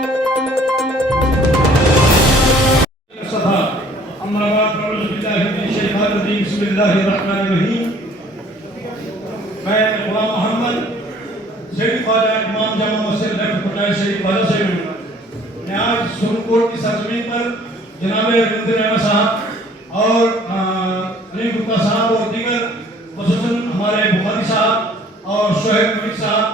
मैं गुलाम मोहम्मद सैयद ख्वाजा इमाम जामा मस्जिद पटाई सैयद ख्वाजा से मैं आज सुप्रीम कोर्ट की सरजमीन पर जनाब रविंद्र रैना साहब और अली गुप्ता साहब और दीगर खुसूसन हमारे बुखारी साहब और शोहेब मलिक साहब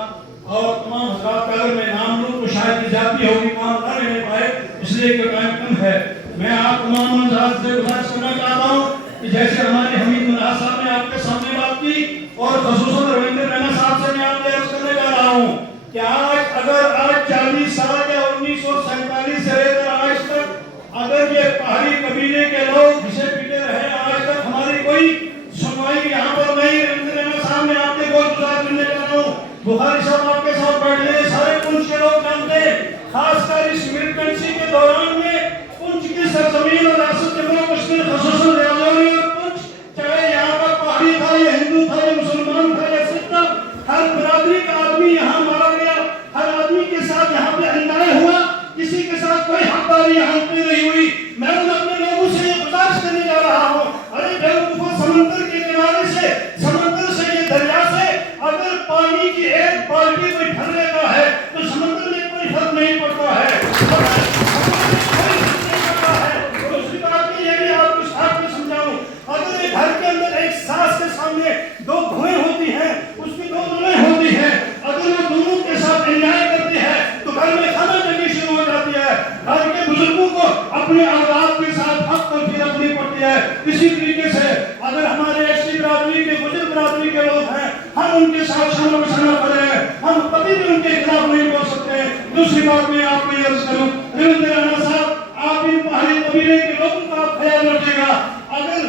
और तमाम हजरात का अगर मैं नाम लूँ तो शायद इजाफी होगी, नाम न लेने पाए इसलिए कि टाइम कम है। मैं आप तमाम हजरात से गुजारिश करना चाहता हूँ कि जैसे हमारे हमीद मुनाज साहब ने आपके सामने बात की और खुसूसन रविंद्र रैना साहब से मैं आपसे अर्ज करने जा रहा हूँ कि आज 40 साल या 1947 से लेकर आज तक अगर ये पहाड़ी कबीले के लोग घिसे पीटे रहे, आज तक हमारी कोई सुनवाई यहाँ पर नहीं। रविंद्र रैना साहब ने आपके बहुत गुजार करने जा रहा हूँ, बुखारी साहब आपके साथ बैठे सारे पुंछ के लोग जानते हैं, खासकर इस मिलिटेंसी के दौरान में पुंछ की सरजमीन और रियासत जम्मू कश्मीर खुसूसन राजौरी और पुंछ, चाहे यहाँ पर पहाड़ी था या हिंदू था या मुसलमान था या सिख था, हर बिरादरी का आदमी यहाँ मारा गया, हर आदमी के साथ यहाँ पे अन्याय हुआ, किसी के साथ कोई हकदारी यहाँ पे नहीं हुई। मैं उन अपने लोगों से ये गुजारिश करने जा रहा हूँ, अरे बेवकूफों, समंदर के किनारे से, समंदर से ये दरिया से अगर पानी की एक बाल्टी कोई भर लेता है तो समंदर में कोई फर्क नहीं पड़ता है। दूसरी बात ये भी आपको साथ में समझाऊं, अगर एक घर के अंदर एक सास के सामने दो भुएं होती हैं, उसकी दो दुल्हन होती हैं, अगर वो दोनों के साथ अन्याय करती है तो घर में खाना जगनी शुरू हो जाती है। घर के बुजुर्गों को अपने औलाद के साथ हक तलफी रखनी पड़ती है। इसी तरीके से अगर हमारे एसटी बिरादरी के, गुजर बिरादरी के लोग हैं, हम उनके साथ शामिल करें, हम कभी भी उनके खिलाफ नहीं बोल सकते। दूसरी बात मैं आपको ये अर्ज करूं, रविंद्र रैना साहब, आप इन पहाड़ी कबीले के लोगों का ख्याल रखिएगा। अगर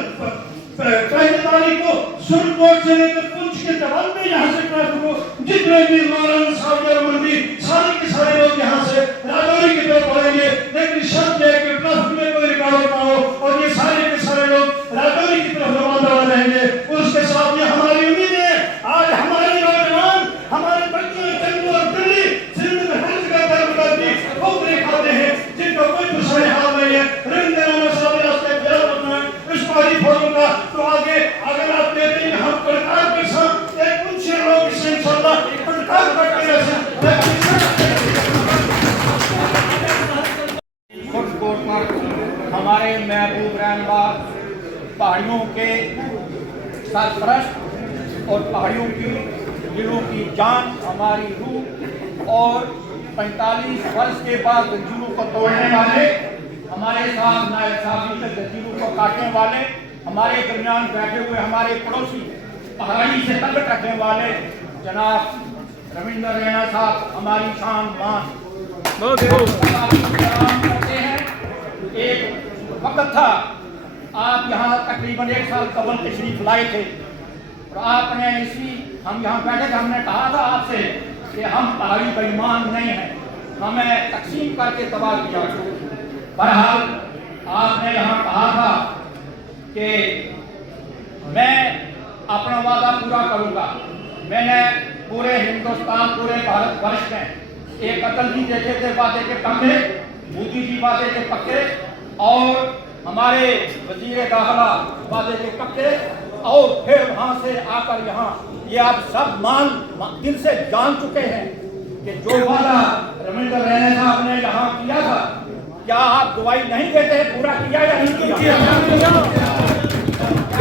1 तारीख को सुप्रीम कोर्ट से लेकर पुंछ के जवाब में यहाँ से ट्रैफिक को जितने भी मौलाना साहब मंडी सारे के सारे लोग यहाँ से राजौरी की तरफ बढ़ेंगे, लेकिन शर्त है कि ट्रैफिक में कोई रुकावट ना हो और ये सारे के सारे लोग राजौरी की तरफ रवाना रहेंगे। उसके साथ ये हमारी उम्मीद है, आज हमारे नौजवान, हमारे बच्चे जम्मू और दिल्ली, सिंध में हर जगह दरबदरी ठोकरे खाते हैं जिनका कोई दूसरा हाल नहीं है। रविंद्र रैना साहब ने रास्ते ख्याल रखना है इस पहाड़ी फोरम का, तो आगे अगर आप देते हैं हम सरकार के साथ एक कुछ लोग इसे इंशाल्लाह सरकार करते हैं। कोर्ट पर हमारे महबूब रहनुमा पहाड़ियों के सरपरस्त और पहाड़ियों की दिलों की जान, हमारी रूह और 45 वर्ष के बाद जंजीरों को तोड़ने वाले, हमारे साथ नायब साहब जंजीरों को काटने वाले, हमारे दरमियान बैठे हुए हमारे पड़ोसी पहाड़ी से तलक रखने वाले जनाब रविंद्र रैना साहब, हमारी शान मान करते हैं। एक वक्त था, आप यहाँ तकरीबन 1 साल कबल तशरीफ लाए थे और आपने हम यहाँ बैठे थे, हमने कहा था आपसे कि हम पहाड़ी बेईमान नहीं हैं, हमें तकसीम करके तबाह किया। बहरहाल आपने यहाँ कहा था कि मैं अपना वादा पूरा करूँगा। मैंने पूरे हिंदुस्तान, पूरे भारतवर्ष में एक अटल जी देखे थे वादे के पक्के, मोदी जी वादे के पक्के और हमारे वजीर दाखिला वादे के पक्के, और फिर वहाँ से आकर यहाँ ये आप सब दिल से जान चुके हैं कि जो वादा रविंद्र रैना साहब ने यहाँ किया था, क्या आप दुआई नहीं देते, पूरा किया या नहीं किया?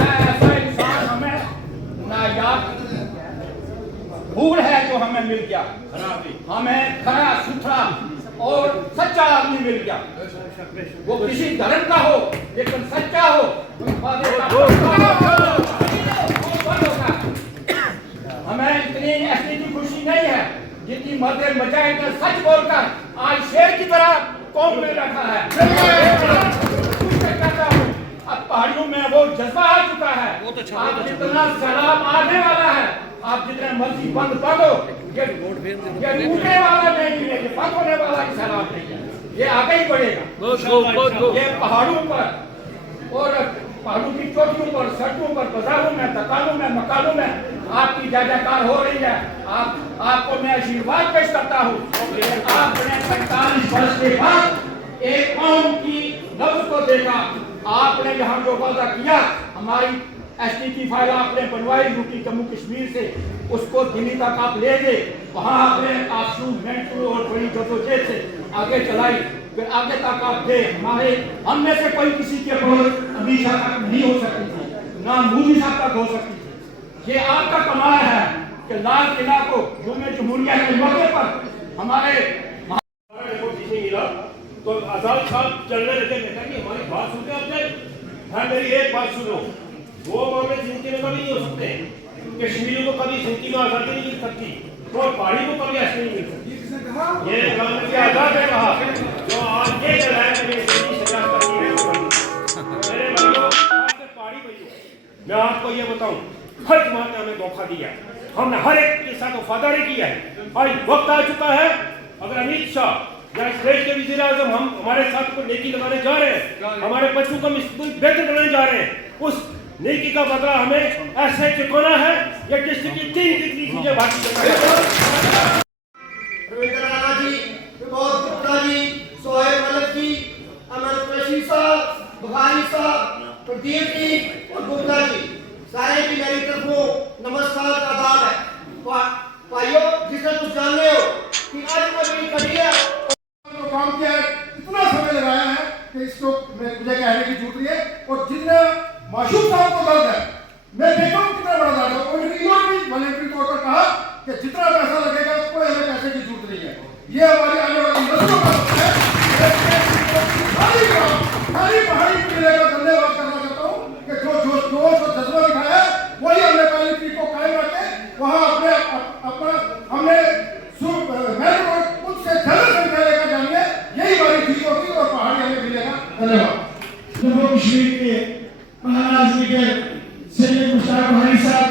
ऐसा इंसान हमें नायाब फूल है जो हमें मिल गया, हमें खरा सुथरा और सच्चा आदमी मिल गया। वो किसी धर्म का हो लेकिन सच्चा हो। हमें इतनी ऐसी खुशी नहीं है जितनी मर्द मुजाहिद सच बोलकर आज शेर की तरह कौम में रखा है। अब पहाड़ियों में वो जज्बा आ चुका है, आप जितना सैलाब आने वाला है, आप जितने मर्जी बंद पढ़ो, ये उठने वाला नहीं है, ये बंद होने वाला ही सैलाब नहीं है, ये आगे ही बढ़ेगा। ये पहाड़ों पर और पहाड़ों की चोटियों पर, सड़कों पर, बाजारों में, दुकानों में, मकानों में आपकी जय जयकार हो रही है। आपको मैं आशीर्वाद पेश करता हूँ। आपने 48 वर्ष के बाद एक कौम की नब्ज को देखा। आपने यहाँ जो वादा किया, हमारी एसटी की फाइल आपने बनवाई यूटी जम्मू कश्मीर से, उसको दिल्ली तक आप ले गए, वहाँ आपने आंसू मेंटू और बड़ी जदोजहद से आगे चलाई, फिर आगे तक आप गए। हमारे हम में से कोई किसी के बहुत अमीशा तक नहीं हो सकती थी, ना मोदी साहब तक हो सकती थी। ये आपका कमाल है कि लाल किला को जुम्मे जमहूरिया के मौके पर हमारे तो आजाद साहब चलने लगे, मैं कहा हमारी बात सुनते अपने। हाँ, मेरी एक बात सुनो, वो मामले जिंदगी में कभी नहीं हो सकते। कश्मीरी को कभी जिंदगी में आजादी नहीं मिल सकती, और पहाड़ी को कभी ऐसे नहीं मिल सकती। ये प्रधानमंत्री आजाद ने कहा, जो आज ये चलाया मेरे भाइयों, पहाड़ी भाइयों, मैं आपको ये बताऊं, हर जमात ने हमें धोखा दिया, हमने हर एक के साथ वफादारी किया है। आज वक्त आ चुका है, अगर अमित शाह या इस देश के वज़ीर आज़म हम हमारे साथ को नेकी लगाने जा रहे हैं, हमारे बच्चों का मुस्तकबिल बेहतर बनाने जा रहे हैं, उस नेकी का बदला हमें ऐसे चुकाना है या किसी की तीन कितनी चीजें बाकी रविंद्र राणा जी, विभोद गुप्ता जी, सोहेब मलिक जी, अमर कुरैशी साहब, बुखारी साहब, प्रदीप जी और गुप्ता जी, सारे की मेरी तरफों नमस्कार आदाब है। भाइयों, जिसने कुछ जानते हो कि आज कभी करिए काम किया है, इतना समय लगाया है कि इसको मुझे कहने की जरूरत नहीं है। और जितने माशूक साहब को दर्द है, मैं देखा हूँ कितना बड़ा दर्द है। और इन्होंने भी वॉलंटरी तौर पर कहा कि जितना पैसा लगेगा कोई हमें पैसे की जरूरत नहीं है, ये हमारी आने वाली नस्लों का है। सारी पहाड़ी किले का धन्यवाद करना चाहता हूँ कि जो जोश और जज्बा दिखाया है, वही हमने पहली पीढ़ी को कायम रखे। वहाँ अपना हमने उससे ज्यादा संख्या लेकर जाएंगे, यही हमारी ठीक होगी और पहाड़ी हमें मिलेगा। धन्यवाद। जम्मू कश्मीर के महाराज के सैयद मुश्ताक भाई साहब,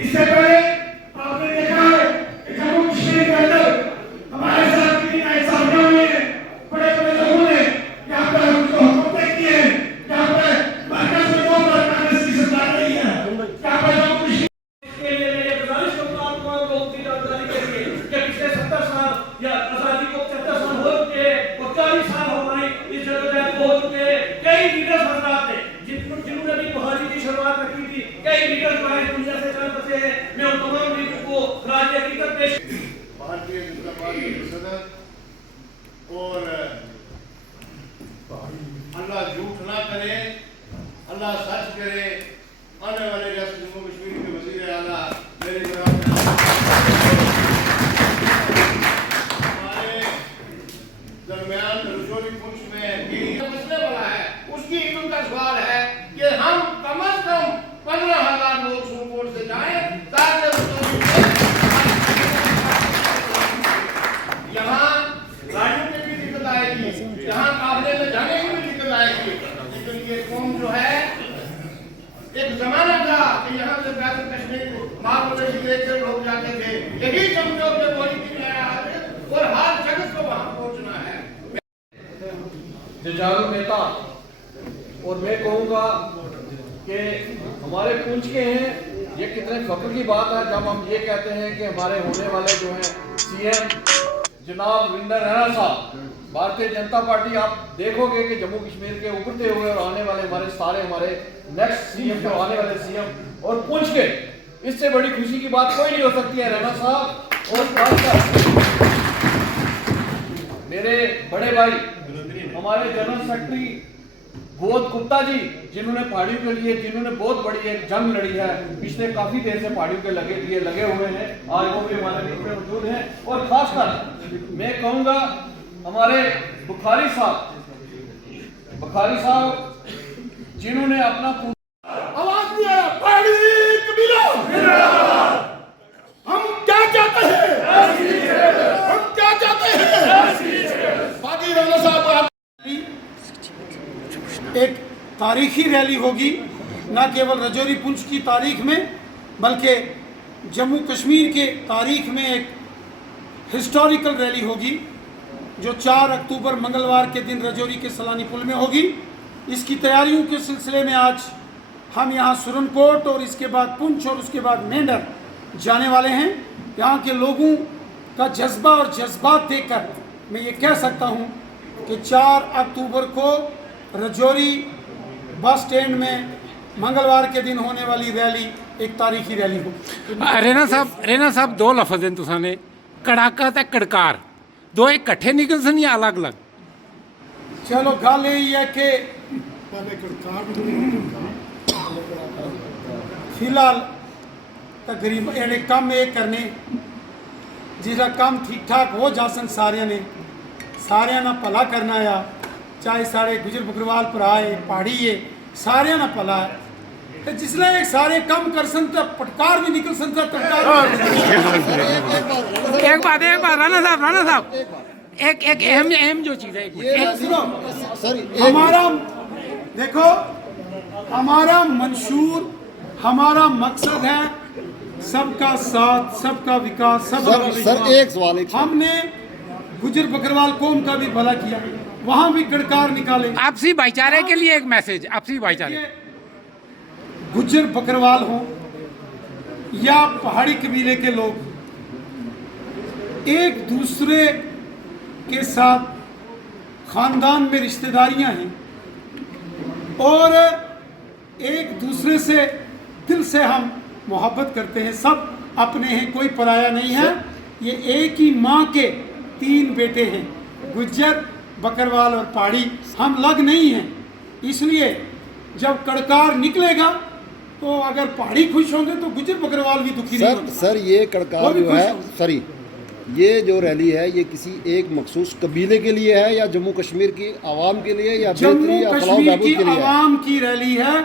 इससे पहले आपने देखा है कि जम्मू कश्मीर के अंदर हमारे साथ कितनी नाइंसाफियां हुई हैं। बड़े बड़े लोगों ने यहाँ पर हमको हुकूमत की है, यहाँ पर मरकज में दो बार कांग्रेस की सरकार रही है, यहाँ पर जम्मू कश्मीर के लिए मैं ये गुजारिश करूंगा आपको लोगों की जानकारी के लिए कि पिछले 70 साल या आजादी को 70 साल हो चुके हैं और 40 साल हमारी इस जदोजहद को हो चुके हैं। कई लीडर्स हजरात ने जिन्होंने भी बुहारी की शुरुआत रखी थी, कई लीडर्स हमारी दुनिया से चल बसे हैं। मैं उन तमाम लीडर्स को राज्य हकीकत पेश भारतीय जनता पार्टी के सदर और अल्लाह झूठ ना करे, अल्लाह सच करे, आने वाले रियासत जम्मू कश्मीर के वज़ीर आला मेरे हमारे दरमियान रजौरी पुंछ में मसले वाला है, उसकी इल्म का सवाल है कि हम कम से कम 15,000 लोग सुप्रीम से जाएं ताकि यहाँ गाड़ियों में भी दिक्कत आएगी, यहाँ काफिले में जाने की भी दिक्कत आएगी। लेकिन ये कौम जो है, एक जमाना था कि यहाँ से बैतुल कश्मीर महाप्रदेश से लोग जाते थे, यही समझो कि पॉलिटिक्स में आया और हर जगत को वहाँ पहुँचना है। जुझारू नेता, और मैं कहूँगा कि हमारे पुंछ के हैं, ये कितने फख्र की बात है जब हम ये कहते हैं कि हमारे होने वाले जो हैं सीएम जनाब रविंद्र राणा साहब, भारतीय जनता पार्टी, आप देखोगे कि जम्मू कश्मीर के उभरते हुए और आने वाले हमारे नेक्स्ट सीएम जो आने वाले सीएम और पुंछ के, इससे बड़ी खुशी की बात कोई नहीं हो सकती है। राणा साहब और खासकर मेरे बड़े भाई हमारे जनरल सेक्रेटरी विभोद गुप्ता जी, जिन्होंने पहाड़ियों के लिए जिन्होंने बहुत बड़ी एक जंग लड़ी है, पिछले काफी देर से पहाड़ियों के लगे हुए हैं, आज वो भी हमारे बीच में मौजूद हैं। और खासकर मैं कहूँगा हमारे बुखारी साहब जिन्होंने अपना आवाज दिया, पहाड़ी कबीला हम क्या चाहते हैं, हम क्या चाहते हैं। बाकी राणा साहब, एक तारीखी रैली होगी, न केवल रजौरी पुंछ की तारीख में बल्कि जम्मू कश्मीर के तारीख में एक हिस्टोरिकल रैली होगी, जो 4 अक्टूबर मंगलवार के दिन रजौरी के सलानी पुल में होगी। इसकी तैयारियों के सिलसिले में आज हम यहाँ सुरनकोट और इसके बाद पुंछ और उसके बाद मेंढर जाने वाले हैं। यहाँ के लोगों का जज्बा और जज्बात देखकर मैं ये कह सकता हूँ कि 4 अक्टूबर को रजौरी बस स्टैंड में मंगलवार के दिन होने वाली रैली एक तारीखी रैली होगी। रेना साहब 2 लफज हैं तुसाने कड़ाका ते कड़कार, दो इकट्ठे निकल सन या अलग अलग? चलो गल यही है कि फिलहाल तकरीबन एड़े कम ये करने जिसका काम ठीक ठाक हो जासन सारिया ना भला करना आ, चाहे सारे गुजर बकरवाल भरा है पहाड़ी है सारिया ना भला है। ते जिसले एक सारे कम कर सन तो पटकार भी निकल सन तो एक बात राणा साहब एक अहम जो चीज़ है एक सुनो हमारा देखो हमारा मंशूर हमारा मकसद है सबका साथ सबका विकास सबका सर एक सवाल हमने गुजर बकरवाल कौम का भी भला किया, वहां भी कड़कार निकाले। आपसी भाईचारे के लिए एक मैसेज, आपसी भाईचारे, गुजर बकरवाल हो या पहाड़ी कबीले के लोग एक दूसरे के साथ खानदान में रिश्तेदारियां हैं और एक दूसरे से दिल से हम मोहब्बत करते हैं, सब अपने हैं, कोई पराया नहीं है। ये एक ही माँ के 3 बेटे हैं, गुज्जर बकरवाल और पहाड़ी, हम लग नहीं हैं। इसलिए जब कड़कार निकलेगा तो अगर पहाड़ी खुश होंगे तो गुज्जर बकरवाल भी दुखी नहीं होंगे। सर ये कड़कार जो है सॉरी ये जो रैली है ये किसी एक मखसूस कबीले के लिए है या जम्मू कश्मीर की आवाम के लिए या जम्मू या कश्मीर की आवाम की रैली है,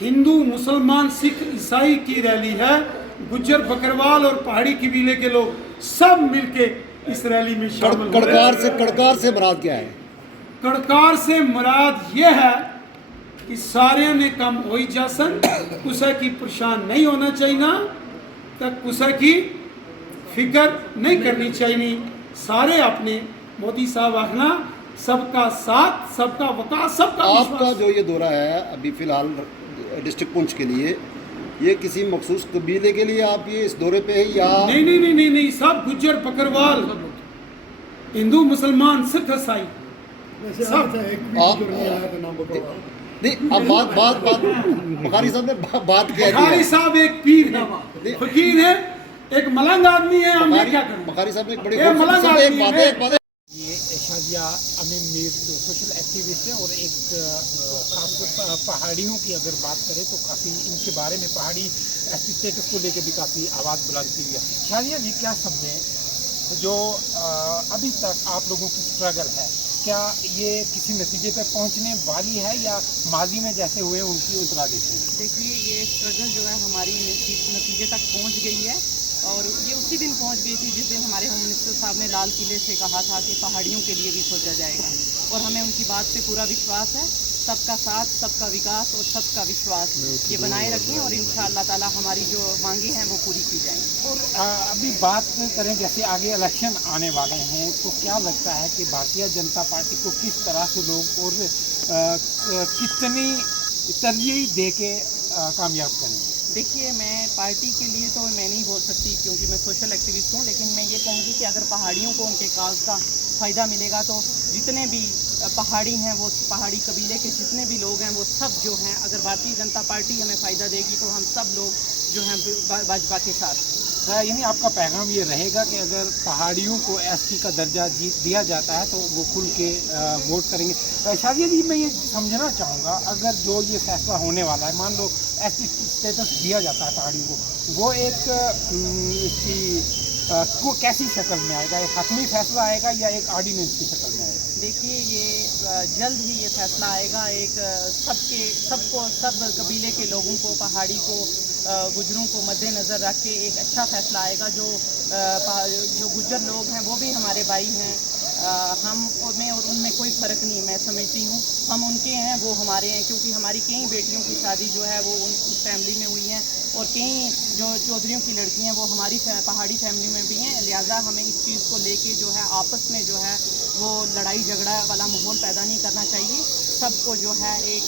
हिंदू मुसलमान सिख ईसाई की रैली है। गुज्जर बकरवाल और पहाड़ी कबीले के लोग सब मिलके इस रैली में शामिल हो रहे हैं। कड़कार से मुराद क्या है? कड़कार से मुराद ये है कि सारे ने कम हो ही जासन, कुसा की परेशान नहीं होना चाहिए, तक कुसा की फिक्र नहीं करनी चाहिए। सारे अपने मोदी साहब आखना सबका साथ सबका विकास सबका आपका जो ये दौरा है अभी फिलहाल डिस्ट्रिक्ट पुंछ के लिए, ये किसी मखसूस कबीले के लिए आप ये इस दौरे पे है या नहीं सब गुज्जर बकरवाल हिंदू मुसलमान सिख ईसाई सब। नहीं अब बात बुखारी साहब ने बात कह दी बुखारी है। साहब एक पीर है, फकीर है, एक मलंग आदमी है, हम क्या करें? बुखारी साहब ने एक बड़ी ये मलंग खूबसूरत एक आदमी बात है। एक बात ये शाजिया अमीन मीर जो सोशल एक्टिविस्ट हैं और एक खास पहाड़ियों की अगर बात करें तो काफ़ी इनके बारे में पहाड़ी स्टेटस को लेकर भी काफ़ी आवाज़ बुलंद की हुई है। शाजिया जी क्या समझें जो अभी तक आप लोगों की स्ट्रगल है, क्या ये किसी नतीजे पर पहुंचने वाली है या माजी में जैसे हुए उनकी उतरा देते हैं? देखिए ये स्ट्रगल जो है हमारी नतीजे तक पहुंच गई है और ये उसी दिन पहुंच गई थी जिस दिन हमारे होम मिनिस्टर साहब ने लाल किले से कहा था कि पहाड़ियों के लिए भी सोचा जाएगा और हमें उनकी बात पे पूरा विश्वास है। सबका साथ सबका विकास और सबका विश्वास ये बनाए रखें और इंशाअल्लाह ताला हमारी जो मांगे हैं वो पूरी की जाएंगी। और अभी बात करें जैसे आगे इलेक्शन आने वाले हैं तो क्या लगता है कि भारतीय जनता पार्टी को किस तरह से लोग और कितनी तरजीह दे के कामयाब करेंगे? देखिए मैं पार्टी के लिए तो मैं नहीं बोल सकती क्योंकि मैं सोशल एक्टिविस्ट हूँ, लेकिन मैं ये कहूँगी कि अगर पहाड़ियों को उनके काज का फ़ायदा मिलेगा तो जितने भी पहाड़ी हैं वो पहाड़ी कबीले के जितने भी लोग हैं वो सब जो हैं, अगर भारतीय जनता पार्टी हमें फ़ायदा देगी तो हम सब लोग जो हैं भाजपा के साथ। यानी आपका पैगाम ये रहेगा कि अगर पहाड़ियों को एसटी का दर्जा दिया जाता है तो वो खुल के वोट करेंगे। शाजिया जी मैं ये समझना चाहूँगा अगर जो ये फैसला होने वाला है, मान लो एसटी स्टेटस दिया जाता है पहाड़ियों को, वो एक इसकी को कैसी शक्ल में आएगा? एक हतमी फैसला आएगा या एक ऑर्डिनेंस की शक्ल में आएगा? देखिए ये जल्द ही ये फैसला आएगा, एक सब कबीले के लोगों को, पहाड़ी को, गुजरों को मद्देनज़र रख के एक अच्छा फैसला आएगा। जो गुजर लोग हैं वो भी हमारे भाई हैं, हम में और उनमें कोई फ़र्क नहीं मैं समझती हूँ। हम उनके हैं वो हमारे हैं, क्योंकि हमारी कई बेटियों की शादी जो है वो उस फैमिली में हुई हैं और कई जो चौधरियों की लड़की हैं वो हमारी पहाड़ी फैमिली में भी हैं। लिहाजा हमें इस चीज़ को लेके जो है आपस में जो है वो लड़ाई झगड़ा वाला माहौल पैदा नहीं करना चाहिए। सबको जो है एक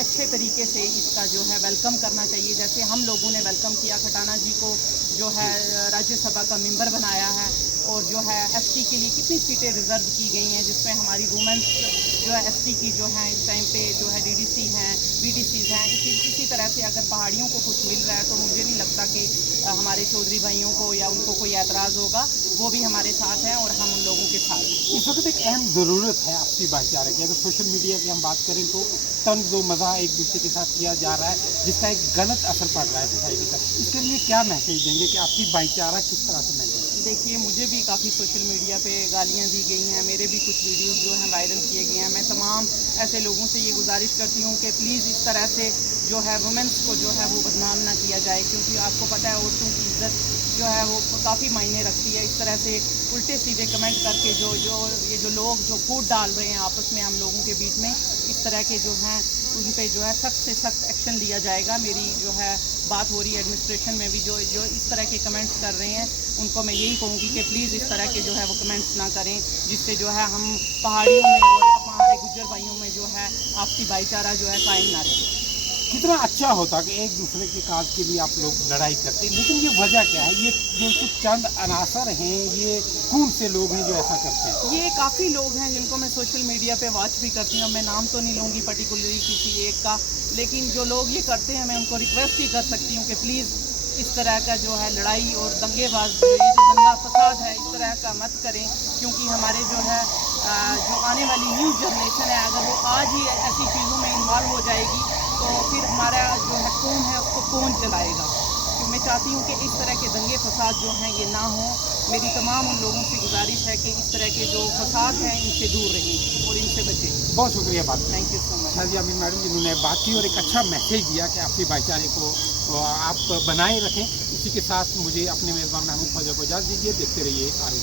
अच्छे तरीके से इसका जो है वेलकम करना चाहिए। जैसे हम लोगों ने वेलकम किया खटाना जी को जो है राज्यसभा का मेंबर बनाया है और जो है एसटी के लिए कितनी सीटें रिजर्व की गई हैं, जिसमें हमारी वुमेंस जो है एसटी की जो है इस टाइम पे जो है डीडीसी हैं, बीडीसीज हैं। इसी तरह से अगर पहाड़ियों को कुछ मिल रहा है तो मुझे नहीं लगता कि हमारे चौधरी भाइयों को या उनको कोई एतराज़ होगा। वो भी हमारे साथ हैं और हम उन लोगों के साथ हैं। इस वक्त एक अहम ज़रूरत है आपसी भाईचारे की। अगर सोशल मीडिया की हम बात करें तो तंज व मज़ा एक दूसरे के साथ किया जा रहा है, जिसका एक गलत असर पड़ रहा है सोसाइटी पर। इसके लिए क्या मैसेज देंगे कि आपसी भाईचारा किस तरह से मैसेज? देखिए, मुझे भी काफ़ी सोशल मीडिया पे गालियाँ दी गई हैं, मेरे भी कुछ वीडियोस जो हैं वायरल किए गए हैं। मैं तमाम ऐसे लोगों से ये गुजारिश करती हूँ कि प्लीज़ इस तरह से जो है वुमेंस को जो है वो बदनाम ना किया जाए, क्योंकि आपको पता है औरतों की इज्जत जो है वो काफ़ी मायने रखती है। इस तरह से उल्टे सीधे कमेंट करके ये लोग जो फूट डाल रहे हैं आपस में हम लोगों के बीच में, इस तरह के जो हैं उन पे जो है सख्त से सख्त एक्शन लिया जाएगा। मेरी जो है बात हो रही है एडमिनिस्ट्रेशन में भी, जो इस तरह के कमेंट्स कर रहे हैं उनको मैं यही कहूँगी कि प्लीज़ इस तरह के जो है वो कमेंट्स ना करें, जिससे जो है हम पहाड़ियों में और हमारे गुज्जर भाइयों में जो है आपसी भाईचारा जो है कायम ना रहे। कितना अच्छा होता कि एक दूसरे के काज के लिए आप लोग लड़ाई करते, लेकिन ये वजह क्या है? ये जो कुछ चंद अनासर हैं, ये कौन से लोग हैं जो ऐसा करते हैं? ये काफ़ी लोग हैं जिनको मैं सोशल मीडिया पे वॉच भी करती हूँ। मैं नाम तो नहीं लूँगी पर्टिकुलरली किसी एक का, लेकिन जो लोग ये करते हैं मैं उनको रिक्वेस्ट ही कर सकती हूँ कि प्लीज़ इस तरह का जो है लड़ाई और दंगेबाज ये जो दंगा फसाद है इस तरह का मत करें, क्योंकि हमारे जो है जो आने वाली न्यू जनरेशन है, अगर वो आज ही ऐसी चीज़ों में इन्वॉल्व हो जाएगी तो फिर हमारा जो है कौन है उसको कौन चलाएगा। तो मैं चाहती हूँ कि इस तरह के दंगे फसाद जो हैं ये ना हो। मेरी तमाम उन लोगों से गुजारिश है कि इस तरह के जो फसाद हैं इनसे दूर रहें और इनसे बचें। बहुत शुक्रिया बात। Thank you so much. Nazia Amin madam जिन्होंने बात की और एक अच्छा मैसेज दिया कि आपसी भाईचारे को आप बनाए रखें। इसी के साथ मुझे अपने मेज़बान महमूद फौजा को इजाज़त दीजिए। देखते रहिए आगे।